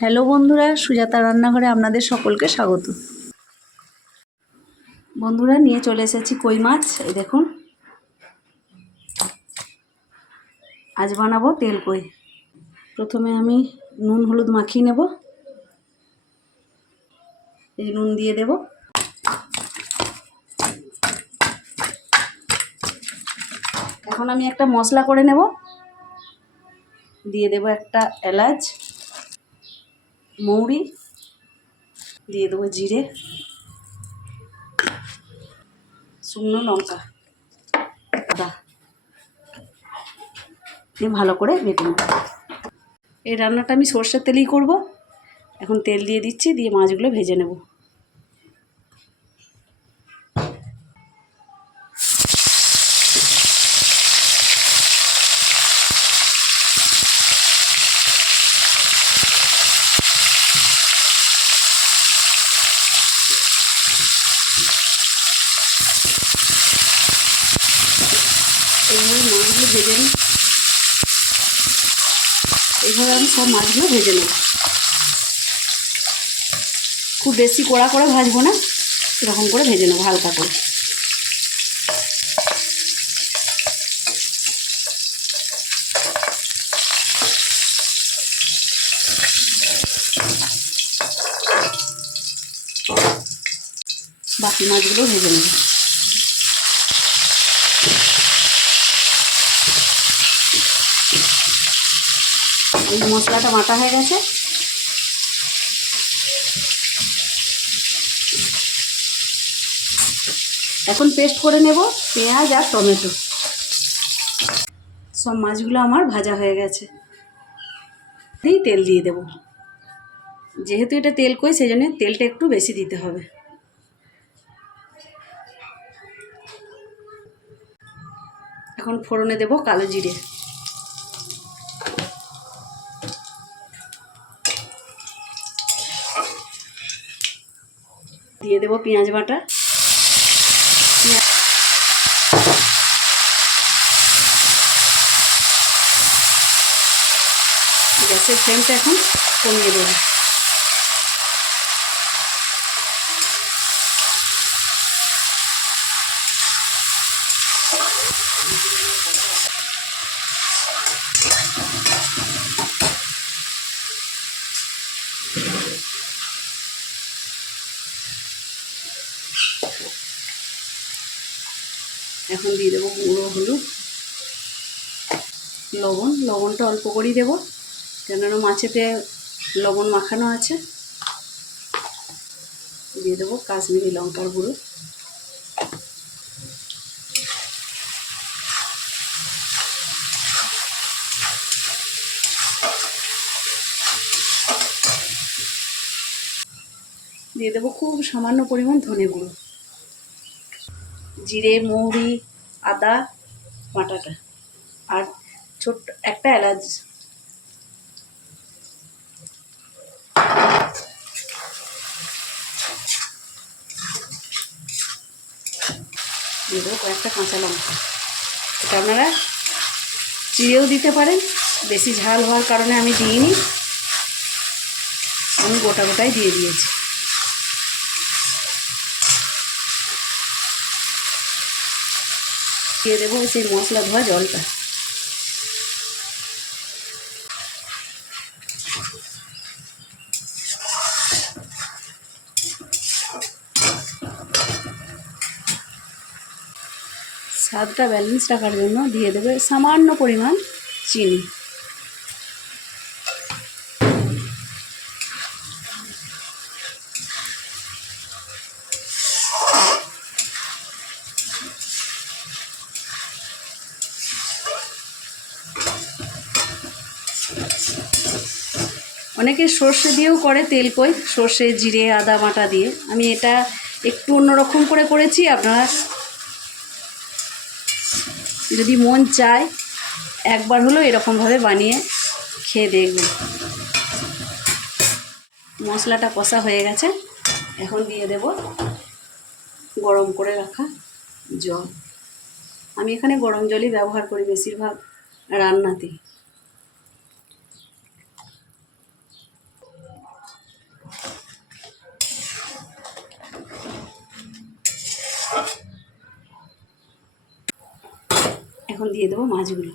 Hello বন্ধুরা, সুজাতা রান্নাঘরে আপনাদের সকলকে স্বাগত। বন্ধুরা, নিয়ে চলে এসেছি কই মাছ। এই দেখুন, আজ বানাবো তেল কই। প্রথমে আমি নুন হলুদ মাখিয়ে নেব। এই নুন দিয়ে দেব। এখন আমি একটা মশলা করে নেব। দিয়ে দেব একটা এলাচ, মৌরি, দিয়ে দেবো জিরে, শুকনো লঙ্কা, আদা দিয়ে ভালো করে বেটে নেব। এই রান্নাটা আমি সর্ষের তেলেই করব। এখন তেল দিয়ে দিচ্ছি, দিয়ে মাছগুলো ভেজে নেব। এইভাবে মাছগুলো ভেজে নিই। এইভাবে আমি সব মাছগুলো ভেজে নেব। খুব বেশি কড়া করে ভাজবো না, এরকম করে ভেজে নেবো হালকা করে। বাকি মাছগুলো ভেজে নেব। এই মশলাটা বাটা হয়ে গেছে। এখন পেস্ট করে নেব পেঁয়াজ আর টমেটো। সব মাছগুলো আমার ভাজা হয়ে গেছে। তেল দিয়ে দেব। যেহেতু এটা তেল কই, সেই জন্য তেলটা একটু বেশি দিতে হবে। এখন ফোড়নে দেব কালো জিরে, দিয়ে দেব পেঁয়াজ বাটা। গ্যাসের ফ্লেমটা এখন কমিয়ে দেব। এখন দিয়ে দেবো গুঁড়ো হলুদ, লবণটা অল্প করেই দেবো, কেননা মাছেতে লবণ মাখানো আছে। দিয়ে দেবো কাশ্মীরি লঙ্কার গুঁড়ো, দিয়ে দেবো খুব সামান্য পরিমাণ ধনে গুঁড়ো, জিরে, মৌরি, আদা বাটাটা, আর ছোট্ট একটা এলাচ। দিয়ে দেবো কয়েকটা কাঁচা লঙ্কা। এটা আপনারা চিড়েও দিতে পারেন। বেশি ঝাল হওয়ার কারণে আমি দিইনি, আমি গোটা গোটাই দিয়ে দিয়েছি। দিয়ে দেবো সেই মশলা ধোয়া জলটা। স্বাদটা ব্যালেন্স রাখার জন্য দিয়ে দেবে সামান্য পরিমাণ চিনি। অনেকে সর্ষে দিয়েও করে তেল কই, সর্ষে, জিরে, আদা বাটা দিয়ে। আমি এটা একটু অন্যরকম করে করেছি। আপনারা যদি মন চায় একবার হলেও এরকমভাবে বানিয়ে খেয়ে দেখবেন। মশলাটা কষা হয়ে গেছে। এখন দিয়ে দেব গরম করে রাখা জল। আমি এখানে গরম জলই ব্যবহার করি বেশিরভাগ রান্নাতে। এখন দিয়ে দেবো মাছগুলো।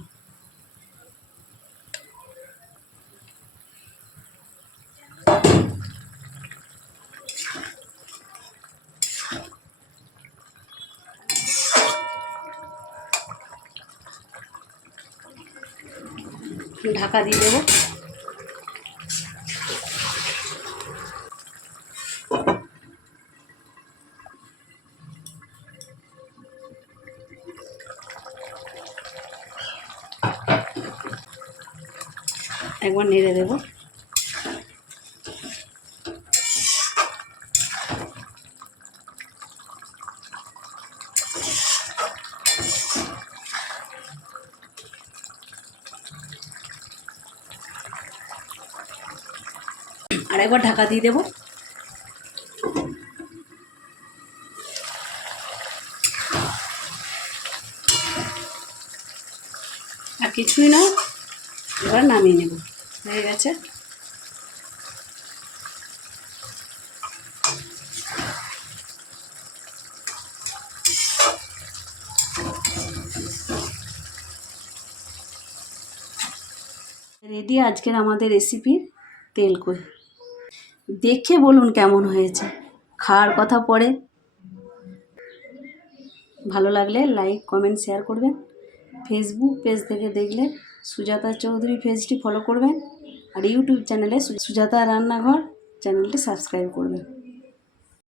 ঢাকা দিয়ে দেবো। একবার নেড়ে দেবো। আর একবার ঢাকা দিয়ে দেবো। আর কিছুই না, এবার নামিয়ে নেব। হয়ে গেছে। রেডি আজকের আমাদের রেসিপির তেলকই। দেখে বলুন কেমন হয়েছে। খাওয়ার কথা পরে, ভালো লাগলে লাইক কমেন্ট শেয়ার করবেন। ফেসবুক পেজ থেকে দেখলে সুজাতা চৌধুরী পেজটি ফলো করবেন। আর ইউটিউব চ্যানেলে সুজাতা রান্নাঘর চ্যানেলটি সাবস্ক্রাইব করবেন।